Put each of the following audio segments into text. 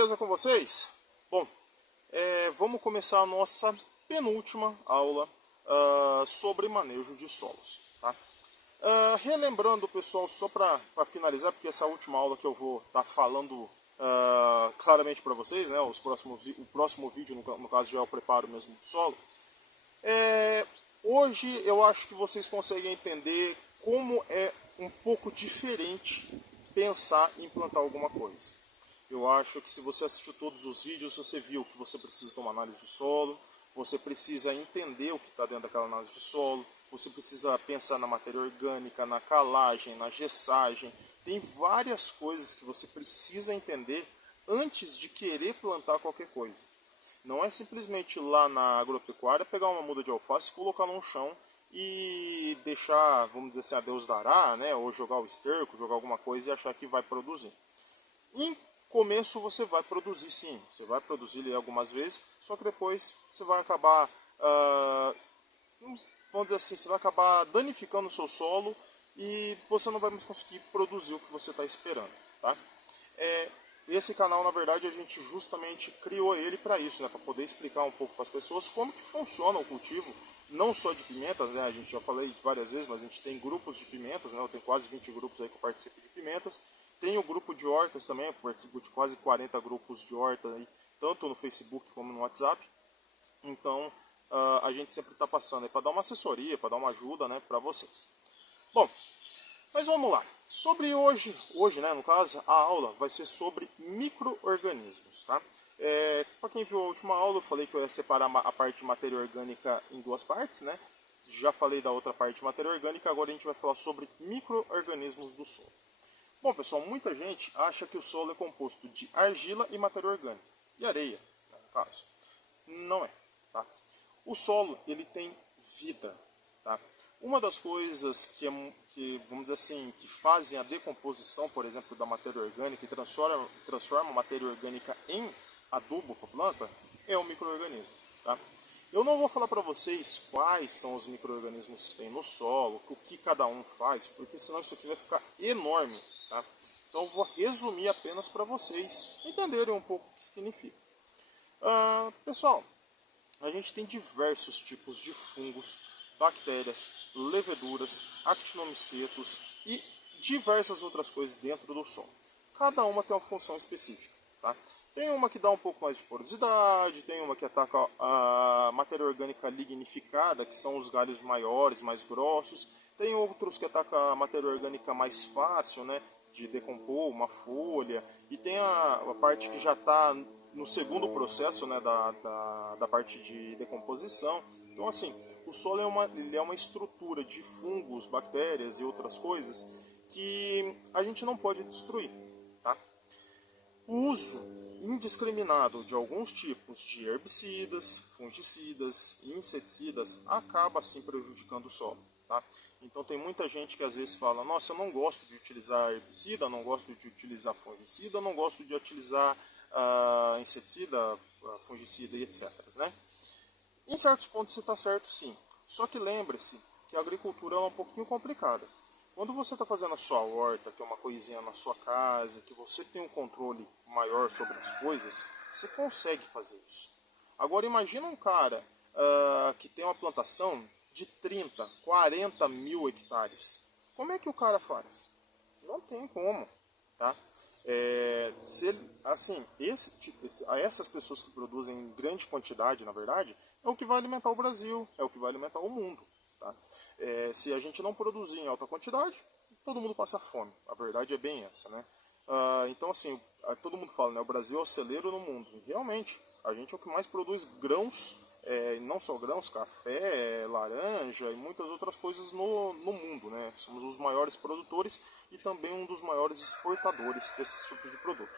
beleza com vocês? Bom, vamos começar a nossa penúltima aula sobre manejo de solos. Tá? Relembrando, pessoal, só para finalizar, porque essa última aula que eu vou estar falando claramente para vocês, né, o próximo vídeo, no caso, já é o preparo mesmo do solo. Hoje eu acho que vocês conseguem entender como é um pouco diferente pensar em plantar alguma coisa. Eu acho que se você assistiu todos os vídeos, você viu que você precisa de uma análise de solo, você precisa entender o que está dentro daquela análise de solo, você precisa pensar na matéria orgânica, na calagem, na gessagem. Tem várias coisas que você precisa entender antes de querer plantar qualquer coisa. Não é simplesmente ir lá na agropecuária, pegar uma muda de alface, colocar no chão e deixar, vamos dizer assim, a Deus dará, né? Ou jogar o esterco, jogar alguma coisa e achar que vai produzir. Em começo você vai produzir sim, você vai produzir ele algumas vezes, só que depois você vai acabar, vamos dizer assim, você vai acabar danificando o seu solo e você não vai mais conseguir produzir o que você está esperando, tá? Esse canal, na verdade, a gente justamente criou ele para isso, né? Para poder explicar um pouco para as pessoas como que funciona o cultivo, não só de pimentas, né? A gente já falei várias vezes, mas a gente tem grupos de pimentas, né? Eu tenho quase 20 grupos aí que eu participo de pimentas. Tem o grupo de hortas também, eu participo de quase 40 grupos de horta, aí, tanto no Facebook como no WhatsApp. Então, a gente sempre está passando aí para dar uma assessoria, para dar uma ajuda, né, para vocês. Bom, mas vamos lá. Sobre hoje, né, no caso, a aula vai ser sobre micro-organismos, tá? Para quem viu a última aula, eu falei que eu ia separar a parte de matéria orgânica em duas partes, né? Já falei da outra parte de matéria orgânica, agora a gente vai falar sobre micro-organismos do solo. Bom, pessoal, muita gente acha que o solo é composto de argila e matéria orgânica, e areia, né, no caso. Não é, tá? O solo, ele tem vida, tá? Uma das coisas que, vamos dizer assim, que fazem a decomposição, por exemplo, da matéria orgânica e transforma a matéria orgânica em adubo para a planta, é o micro-organismo, tá? Eu não vou falar para vocês quais são os micro-organismos que tem no solo, o que cada um faz, porque senão isso aqui vai ficar enorme, tá? Então eu vou resumir apenas para vocês entenderem um pouco o que significa. Pessoal, a gente tem diversos tipos de fungos, bactérias, leveduras, actinomicetos e diversas outras coisas dentro do solo. Cada uma tem uma função específica, tá? Tem uma que dá um pouco mais de porosidade, tem uma que ataca a matéria orgânica lignificada, que são os galhos maiores, mais grossos. Tem outros que atacam a matéria orgânica mais fácil, né, de decompor, uma folha. E tem a parte que já está no segundo processo, né, da parte de decomposição. Então, assim, o solo ele é uma estrutura de fungos, bactérias e outras coisas que a gente não pode destruir, tá? O uso indiscriminado de alguns tipos de herbicidas, fungicidas e inseticidas acaba assim prejudicando o solo, tá? Então tem muita gente que às vezes fala: nossa, eu não gosto de utilizar herbicida, não gosto de utilizar fungicida, não gosto de utilizar inseticida, fungicida e etc, né? Em certos pontos você está certo, sim. Só que lembre-se que a agricultura é um pouquinho complicada. Quando você está fazendo a sua horta, que é uma coisinha na sua casa, que você tem um controle maior sobre as coisas, você consegue fazer isso. Agora imagina um cara que tem uma plantação de 30, 40 mil hectares. Como é que o cara faz? Não tem como, tá? Assim, essas pessoas que produzem em grande quantidade, na verdade, é o que vai alimentar o Brasil, é o que vai alimentar o mundo. Tá? Se a gente não produzir em alta quantidade, todo mundo passa fome. A verdade é bem essa, né? Então, assim, todo mundo fala, né? O Brasil é o celeiro no mundo. E realmente, a gente é o que mais produz grãos, não só grãos, café, laranja e muitas outras coisas no mundo, né? Somos os maiores produtores e também um dos maiores exportadores desses tipos de produto.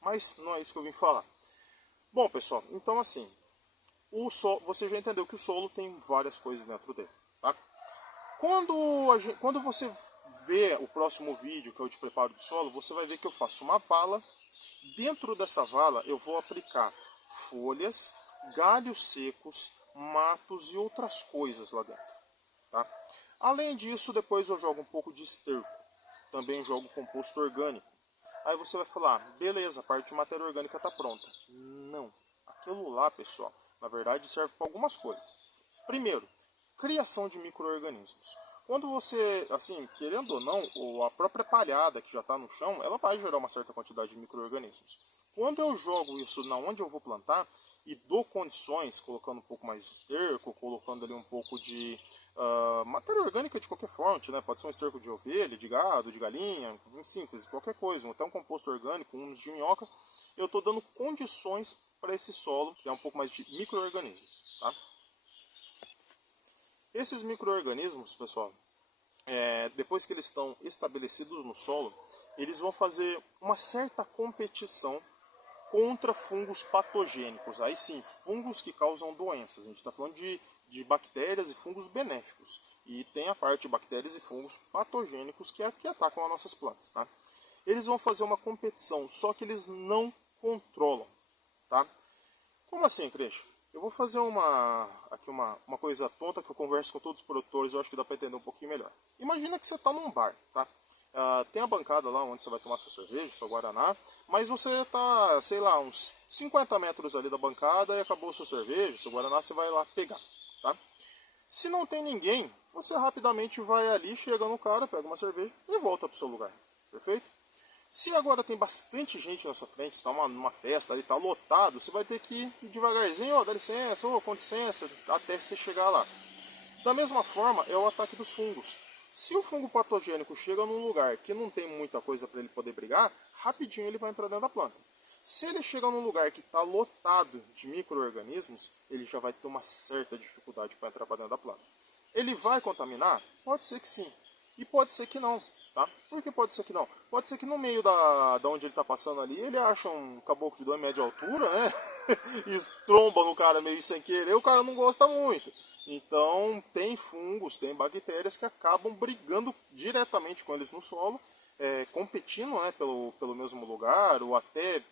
Mas não é isso que eu vim falar. Bom, pessoal, então assim, você já entendeu que o solo tem várias coisas dentro dele, tá? Quando você vê o próximo vídeo que é o de preparo do solo, você vai ver que eu faço uma vala. Dentro dessa vala eu vou aplicar folhas, galhos secos, matos e outras coisas lá dentro, tá? Além disso, depois eu jogo um pouco de esterco. Também jogo composto orgânico. Aí você vai falar, beleza, a parte de matéria orgânica está pronta. Não, aquilo lá, pessoal, na verdade serve para algumas coisas. Primeiro, criação de micro-organismos. Quando você, assim, querendo ou não, a própria palhada que já está no chão, ela vai gerar uma certa quantidade de micro-organismos. Quando eu jogo isso na onde eu vou plantar e dou condições, colocando um pouco mais de esterco, colocando ali um pouco de matéria orgânica de qualquer fonte, né? Pode ser um esterco de ovelha, de gado, de galinha, em síntese, qualquer coisa, até um composto orgânico, humus de minhoca, eu estou dando condições para esse solo criar um pouco mais de micro-organismos, tá? Esses micro-organismos, pessoal, depois que eles estão estabelecidos no solo, eles vão fazer uma certa competição contra fungos patogênicos. Aí sim, fungos que causam doenças. A gente está falando de bactérias e fungos benéficos. E tem a parte de bactérias e fungos patogênicos que atacam as nossas plantas. Tá? Eles vão fazer uma competição, só que eles não controlam. Tá? Como assim, Crespo? Eu vou fazer aqui uma coisa tonta que eu converso com todos os produtores, eu acho que dá para entender um pouquinho melhor. Imagina que você está num bar, tá? Tem a bancada lá onde você vai tomar sua cerveja, seu guaraná, mas você está, sei lá, uns 50 metros ali da bancada e acabou sua cerveja, seu guaraná, você vai lá pegar, tá? Se não tem ninguém, você rapidamente vai ali, chega no cara, pega uma cerveja e volta para o seu lugar, perfeito? Se agora tem bastante gente na sua frente, está numa festa ali, está lotado, você vai ter que ir devagarzinho, dá licença, com licença, até você chegar lá. Da mesma forma, é o ataque dos fungos. Se o fungo patogênico chega num lugar que não tem muita coisa para ele poder brigar, rapidinho ele vai entrar dentro da planta. Se ele chega num lugar que está lotado de micro-organismos, ele já vai ter uma certa dificuldade para entrar para dentro da planta. Ele vai contaminar? Pode ser que sim. E pode ser que não. Tá? Por que pode ser que não? Pode ser que no meio da onde ele está passando ali, ele acha um caboclo de 2 metros de altura, né? E estromba no cara meio sem querer, o cara não gosta muito. Então tem fungos, tem bactérias que acabam brigando diretamente com eles no solo, competindo, né, pelo mesmo lugar, ou até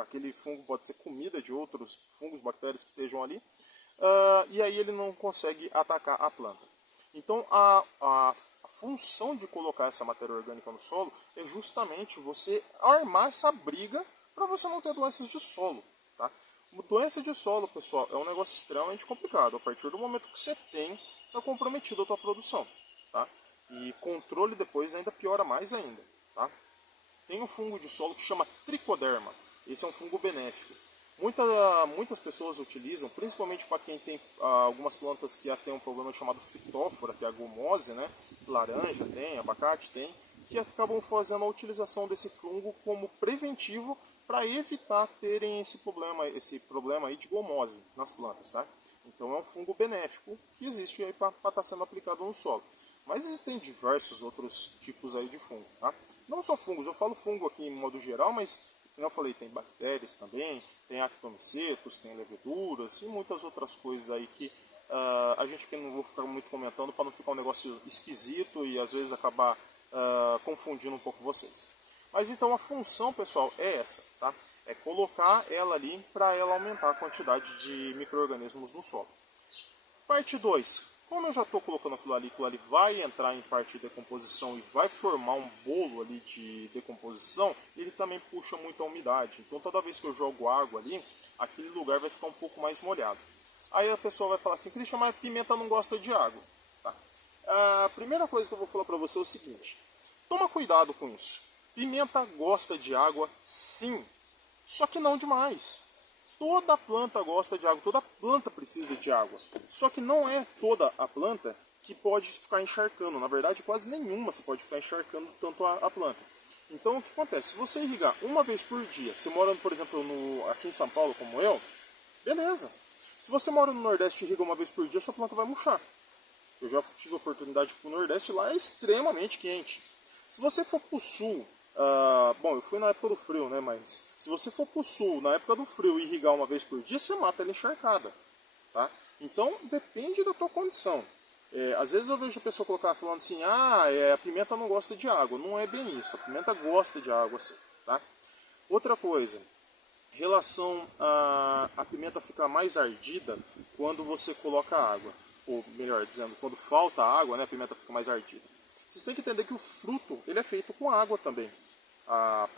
aquele fungo pode ser comida de outros fungos, bactérias que estejam ali, e aí ele não consegue atacar a planta. Então a função de colocar essa matéria orgânica no solo é justamente você armar essa briga para você não ter doenças de solo. Tá? Doença de solo, pessoal, é um negócio extremamente complicado. A partir do momento que você tem, está comprometido a tua produção. Tá? E controle depois ainda piora mais ainda. Tá? Tem um fungo de solo que chama tricoderma. Esse é um fungo benéfico. Muitas pessoas utilizam, principalmente para quem tem algumas plantas que têm um problema chamado fitófora, que é a gomose, né? Laranja tem, abacate tem, que acabam fazendo a utilização desse fungo como preventivo para evitar terem esse problema aí de gomose nas plantas, tá? Então é um fungo benéfico que existe aí para estar sendo aplicado no solo. Mas existem diversos outros tipos aí de fungo, tá? Não só fungos, eu falo fungo aqui em modo geral, mas como eu falei, tem bactérias também, tem actomicetos, tem leveduras e muitas outras coisas aí que a gente que não vou ficar muito comentando para não ficar um negócio esquisito e às vezes acabar confundindo um pouco vocês. Mas então a função, pessoal, é essa, tá? É colocar ela ali para ela aumentar a quantidade de micro-organismos no solo. Parte 2. Como eu já estou colocando aquilo ali vai entrar em parte de decomposição e vai formar um bolo ali de decomposição, ele também puxa muita umidade. Então toda vez que eu jogo água ali, aquele lugar vai ficar um pouco mais molhado. Aí a pessoa vai falar assim, Christian, mas a pimenta não gosta de água. Tá. A primeira coisa que eu vou falar para você é o seguinte, toma cuidado com isso. Pimenta gosta de água, sim, só que não demais. Toda planta gosta de água, toda planta precisa de água. Só que não é toda a planta que pode ficar encharcando. Na verdade, quase nenhuma você pode ficar encharcando tanto a planta. Então, o que acontece? Se você irrigar uma vez por dia, você mora, por exemplo, aqui em São Paulo, como eu, beleza. Se você mora no Nordeste e irriga uma vez por dia, sua planta vai murchar. Eu já tive a oportunidade de ir para o Nordeste, lá é extremamente quente. Se você for para o Sul, bom, eu fui na época do frio, né? Mas se você for para o Sul, na época do frio, e irrigar uma vez por dia, você mata ela encharcada. Tá? Então, depende da tua condição. Às vezes eu vejo a pessoa colocar falando assim, a pimenta não gosta de água. Não é bem isso, a pimenta gosta de água sim. Tá? Outra coisa, em relação a pimenta ficar mais ardida quando você coloca água. Ou melhor dizendo, quando falta água, né, a pimenta fica mais ardida. Vocês têm que entender que o fruto ele é feito com água também. a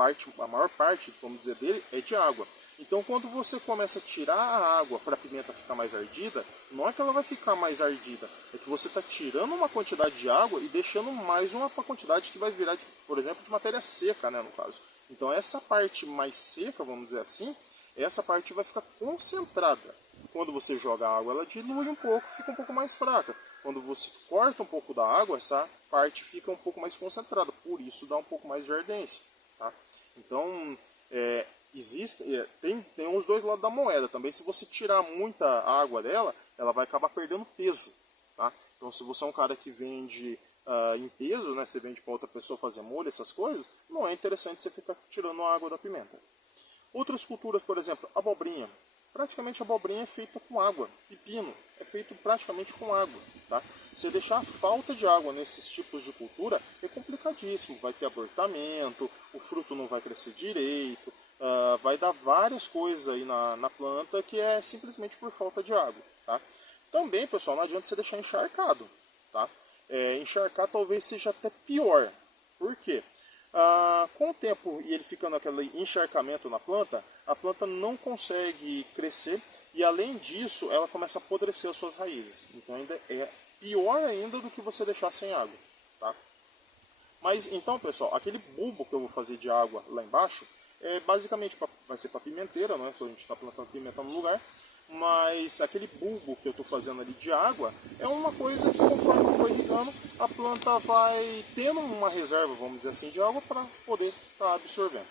maior parte, vamos dizer, dele é de água. Então quando você começa a tirar a água para a pimenta ficar mais ardida, não é que ela vai ficar mais ardida, é que você está tirando uma quantidade de água e deixando mais uma quantidade que vai virar, por exemplo, de matéria seca, né, no caso. Então essa parte mais seca, vamos dizer assim, essa parte vai ficar concentrada. Quando você joga a água, ela dilui um pouco, fica um pouco mais fraca. Quando você corta um pouco da água, essa parte fica um pouco mais concentrada, por isso dá um pouco mais de ardência. Tá? Então, tem os dois lados da moeda também. Se você tirar muita água dela, ela vai acabar perdendo peso. Tá? Então, se você é um cara que vende em peso, né, você vende para outra pessoa fazer molho, essas coisas, não é interessante você ficar tirando a água da pimenta. Outras culturas, por exemplo, abobrinha. Praticamente a abobrinha é feita com água. Pepino é feito praticamente com água. Tá? Se deixar a falta de água nesses tipos de cultura, é complicadíssimo. Vai ter abortamento, o fruto não vai crescer direito, vai dar várias coisas aí na planta que é simplesmente por falta de água. Tá? Também, pessoal, não adianta você deixar encharcado. Tá? Encharcar talvez seja até pior. Por quê? Com o tempo e ele ficando aquele encharcamento na planta, a planta não consegue crescer e além disso ela começa a apodrecer as suas raízes. Então ainda é pior ainda do que você deixar sem água. Tá? Mas então, pessoal, aquele bulbo que eu vou fazer de água lá embaixo, basicamente vai ser para pimenteira, não é? Então a gente está plantando pimenta no lugar. Mas aquele bulbo que eu estou fazendo ali de água é uma coisa que conforme for irrigando, a planta vai tendo uma reserva, vamos dizer assim, de água para poder estar absorvendo.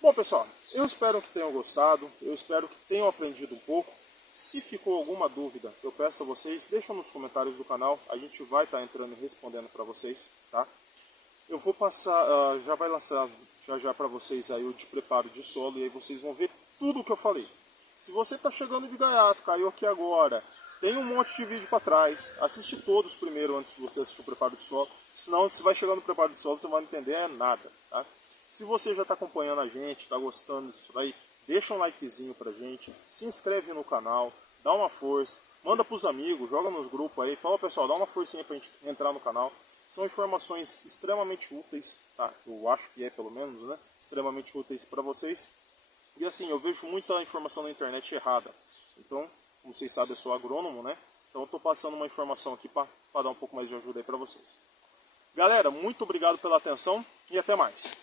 Bom, pessoal, eu espero que tenham gostado, eu espero que tenham aprendido um pouco. Se ficou alguma dúvida, eu peço a vocês, deixem nos comentários do canal, a gente vai estar entrando e respondendo para vocês, tá? Eu vou passar, já vai lançar já para vocês aí o de preparo de solo e aí vocês vão ver tudo o que eu falei. Se você está chegando de gaiato, caiu aqui agora, tem um monte de vídeo para trás, assiste todos primeiro antes de você assistir o preparo de solo, senão se vai chegando no preparo de solo você não vai entender nada, tá? Se você já está acompanhando a gente, está gostando disso daí, deixa um likezinho pra gente, se inscreve no canal, dá uma força, manda pros amigos, joga nos grupos aí, fala pessoal, dá uma forcinha pra gente entrar no canal. São informações extremamente úteis, tá? Eu acho que pelo menos, né? Extremamente úteis para vocês. E assim, eu vejo muita informação na internet errada. Então, como vocês sabem, eu sou agrônomo, né? Então eu estou passando uma informação aqui para dar um pouco mais de ajuda aí para vocês. Galera, muito obrigado pela atenção e até mais.